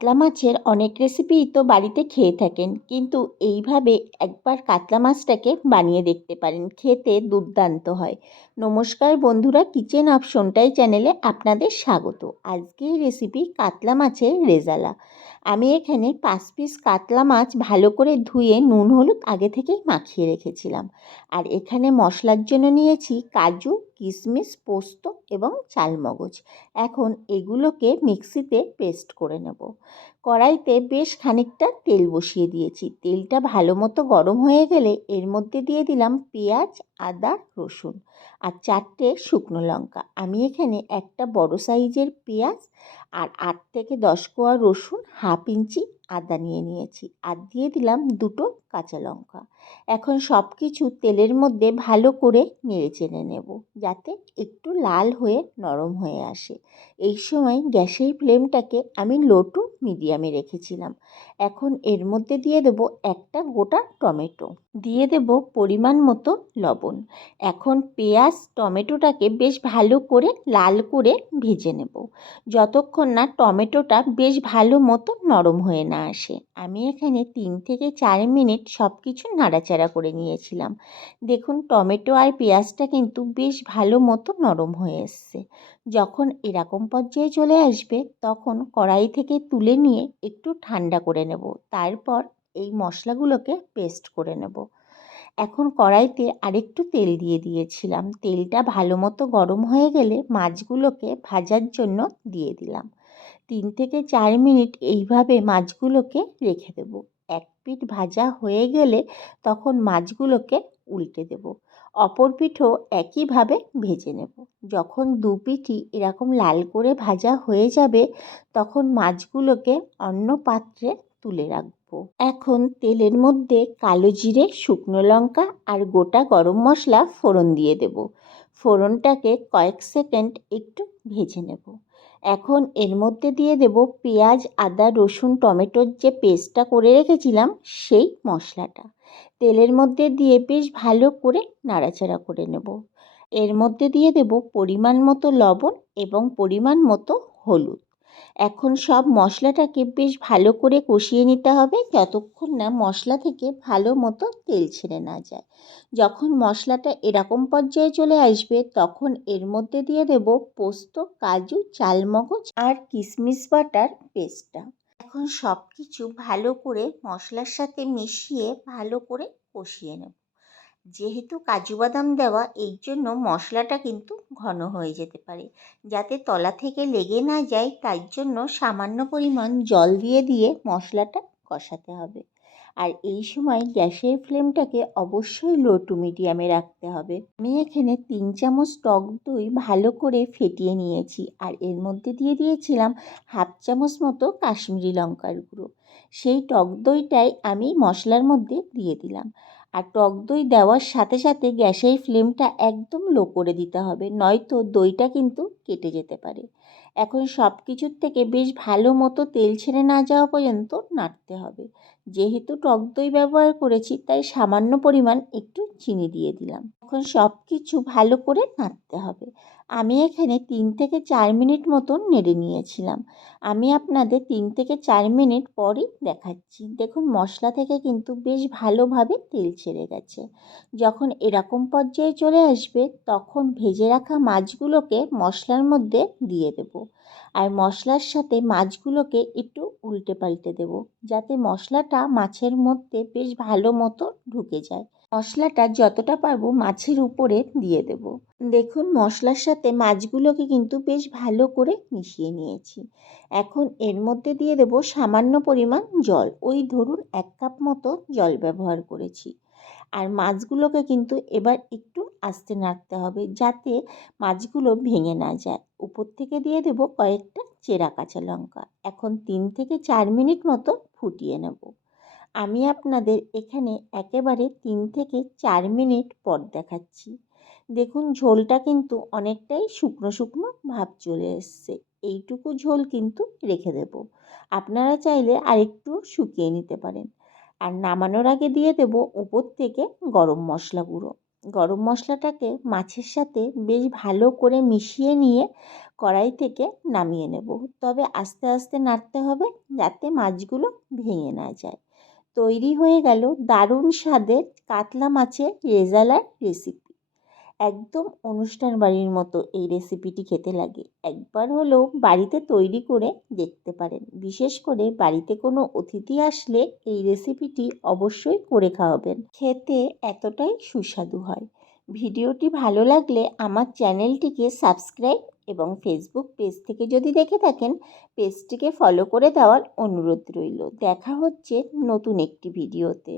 কাতলা মাছের অনেক রেসিপিই তো বাড়িতে খেয়ে থাকেন, কিন্তু এইভাবে একবার কাতলা মাছটাকে বানিয়ে দেখতে পারেন, খেতে দুর্দান্ত হয়। নমস্কার বন্ধুরা, কিচেন অপশনটাই চ্যানেলে আপনাদের স্বাগত। আজকের রেসিপি কাতলা মাছের রেজালা। আমি এখানে পাঁচ পিস কাতলা মাছ ভালো করে ধুয়ে নুন, হলুদ আগে থেকেই মাখিয়ে রেখেছিলাম। আর এখানে মশলার জন্য নিয়েছি কাজু, কিশমিশ, পোস্ত এবং চালমগজ। এখন এগুলোকে মিক্সিতে পেস্ট করে নেব। কড়াইতে বেশ খানিকটা তেল বসিয়ে দিয়েছি। তেলটা ভালো মতো গরম হয়ে গেলে এর মধ্যে দিয়ে দিলাম পেঁয়াজ, আদা, রসুন আর চারটে শুকনো লঙ্কা। আমি এখানে একটা বড় সাইজের পেঁয়াজ আর আট থেকে দশ কোয়া রসুন হাফ ইঞ্চি আদা নিয়ে নিয়েছি আর দিয়ে দিলাম দুটো কাঁচা লঙ্কা। এখন সব কিছু তেলের মধ্যে ভালো করে নেড়ে চেড়ে নেব যাতে একটু লাল হয়ে নরম হয়ে আসে। এই সময় গ্যাসের ফ্লেমটাকে আমি লো টু মিডিয়ামে রেখেছিলাম। এখন এর মধ্যে দিয়ে দেব একটা গোটা টমেটো। দিয়ে দেব পরিমাণ মতো লবণ। এখন পেঁয়াজ, টমেটোটাকে বেশ ভালো করে লাল করে ভেজে নেব। যতক্ষণ না টমেটোটা বেশ ভালো মতো নরম হয়ে না আসে। আমি এখানে তিন থেকে চার মিনিট সব কিছু নাড়াচাড়া করে নিয়েছিলাম। দেখুন, টমেটো আর পেঁয়াজটা কিন্তু বেশ ভালো মতো নরম হয়ে এসছে। যখন এরকম পর্যায়ে চলে আসবে, তখন কড়াই থেকে তুলে নিয়ে একটু ঠান্ডা করে নেব। তারপর এই মশলাগুলোকে পেস্ট করে নেব। এখন কড়াইতে আরেকটু তেল দিয়ে দিয়েছিলাম। তেলটা ভালো মতো গরম হয়ে গেলে মাছগুলোকে ভাজার জন্য দিয়ে দিলাম। তিন থেকে চার মিনিট এইভাবে মাছগুলোকে রেখে দেব। এক পিঠ ভাজা হয়ে গেলে তখন মাছগুলোকে উল্টে দেব। অপর পিঠও একইভাবে ভেজে নেব। যখন দু পিঠি এরকম লাল করে ভাজা হয়ে যাবে, তখন মাছগুলোকে অন্য পাত্রে তুলে রাখব। এখন তেলের মধ্যে কালো জিরে, শুকনো লঙ্কা আর গোটা গরম মশলা ফোড়ন দিয়ে দেব। ফোড়নটাকে কয়েক সেকেন্ড একটু ভেজে নেব। এখন এর মধ্যে দিয়ে দেব পেঁয়াজ, আদা, রসুন, টমেটোর যে পেস্টটা করে রেখেছিলাম সেই মশলাটা। তেলের মধ্যে দিয়ে বেশ ভালো করে নাড়াচাড়া করে নেব। এর মধ্যে দিয়ে দেব পরিমাণ মতো লবণ এবং পরিমাণ মতো হলুদ। এখন সব মশলাটাকে বেশ ভালো করে কষিয়ে নিতে হবে যতক্ষণ না মশলা থেকে ভালো মতো তেল ছেড়ে না যায়। যখন মশলাটা এরকম পর্যায়ে চলে আসবে তখন এর মধ্যে দিয়ে দেব পোস্ত, কাজু, চালমগজ আর কিশমিশ বাটার পেস্টটা। এখন সব কিছু ভালো করে মশলার সাথে মিশিয়ে ভালো করে কষিয়ে নেব। যেহেতু কাজু বাদাম দেওয়া এই জন্য মশলাটা কিন্তু ঘন হয়ে যেতে পারে। যাতে তলা থেকে লেগে না যায় তাই জন্য সামান্য পরিমাণ জল দিয়ে দিয়ে মশলাটা কষাতে হবে। আর এই সময় গ্যাসের ফ্লেমটাকে অবশ্যই লো টু মিডিয়ামে রাখতে হবে। আমি এখানে তিন চামচ টক দই ভালো করে ফেটিয়ে নিয়েছি। আর এর মধ্যে দিয়ে দিয়েছিলাম হাফ চামচ মতো কাশ্মীরি লঙ্কার গুঁড়ো। সেই টক দইটাই আমি মশলার মধ্যে দিয়ে দিলাম। আর টক দই দেওয়ার সাথে সাথে গ্যাসের ফ্লেমটা একদম লো করে দিতে হবে, নয়তো দইটা কিন্তু কেটে যেতে পারে। এখন সব কিছুর থেকে বেশ ভালো মতো তেল ছেড়ে না যাওয়া পর্যন্ত নাড়তে হবে। যেহেতু টক দই ব্যবহার করেছি, তাই সামান্য পরিমাণ একটু চিনি দিয়ে দিলাম। এখন সব কিছু ভালো করে নাড়তে হবে। আমি এখানে তিন থেকে চার মিনিট মতন নেড়ে নিয়েছিলাম। আমি আপনাদের তিন থেকে চার মিনিট পরই দেখাচ্ছি। দেখুন, মশলা থেকে কিন্তু বেশ ভালোভাবে তেল ছেড়ে গেছে। যখন এরকম পর্যায়ে চলে আসবে, তখন ভেজে রাখা মাছগুলোকে মশলার মধ্যে দিয়ে দেব। আর মশলার সাথে মাছগুলোকে একটু উল্টে পাল্টে দেব, যাতে মশলাটা মাছের মধ্যে বেশ ভালো মতো ঢুকে যায়। মশলাটা যতটা পারব মাছের উপরে দিয়ে দেব। দেখুন মশলার সাথে মাছগুলোকে কিন্তু বেশ ভালো করে মিশিয়ে নিয়েছি। এখন এর মধ্যে দিয়ে দেব সামান্য পরিমাণ জল। ওই ধরুন এক কাপ মতো জল ব্যবহার করেছি। আর মাছগুলোকে কিন্তু এবার একটু আস্তে নাড়তে হবে যাতে মাছগুলো ভেঙে না যায়। উপর থেকে দিয়ে দেব কয়েকটা চেরা কাঁচা লঙ্কা। এখন তিন থেকে চার মিনিট মতো ফুটিয়ে নেব। আমি আপনাদের এখানে একেবারে তিন থেকে চার মিনিট পর দেখাচ্ছি। দেখুন, ঝোলটা কিন্তু অনেকটাই শুকনো শুকনো ভাব চলে এসছে। এইটুকু ঝোল কিন্তু রেখে দেব। আপনারা চাইলে আরেকটু শুকিয়ে নিতে পারেন। আর নামানোর আগে দিয়ে দেব উপর থেকে গরম মশলা গুঁড়ো। গরম মশলাটাকে মাছের সাথে বেশ ভালো করে মিশিয়ে নিয়ে কড়াই থেকে নামিয়ে নেব। তবে আস্তে আস্তে নাড়তে হবে যাতে মাছগুলো ভেঙে না যায়। তৈরি হয়ে গেল দারুণ স্বাদের কাতলা মাছের রেজালার রেসিপি একদম অনুষ্ঠান বাড়ির মতো এই রেসিপিটি খেতে লাগে। একবার হলেও বাড়িতে তৈরি করে দেখতে পারেন। বিশেষ করে বাড়িতে কোনো অতিথি আসলে এই রেসিপিটি অবশ্যই করে খাওয়াবেন। খেতে এতটাই সুস্বাদু হয়। ভিডিওটি ভালো লাগলে আমার চ্যানেলটিকে সাবস্ক্রাইব এবং ফেসবুক পেজ থেকে যদি দেখে থাকেন, পেজটিকে ফলো করে দেওয়ার অনুরোধ রইল। দেখা হচ্ছে নতুন একটি ভিডিওতে।